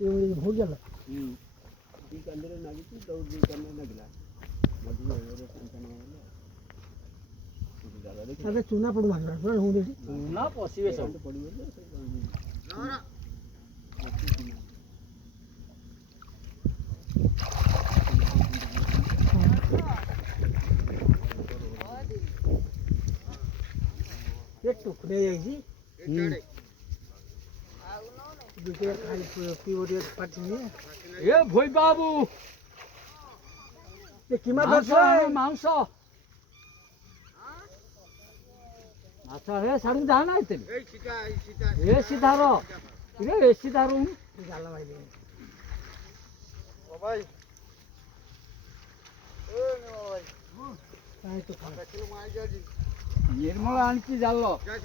भूल गया दी कंदरे नागिती दौड़ दी करने नगला मधु और टेंशन हो अरे चूना पड़ू मार रहा हूं देखी चूना पसीवे सब पड़ी हो ना एक टुकड़े जाइए दूसरे खाली पीओरियत पार्टी नहीं ए भोई बाबू ये कीमत दर्शो मांस अच्छा रे साडू जाना है तेरे ए सीधारो रे ए सीधारो जाला भाई ओ भाई ओ नो भाई काय तो खा किलो मार जा जी निर्मला आणची जाल्लो जा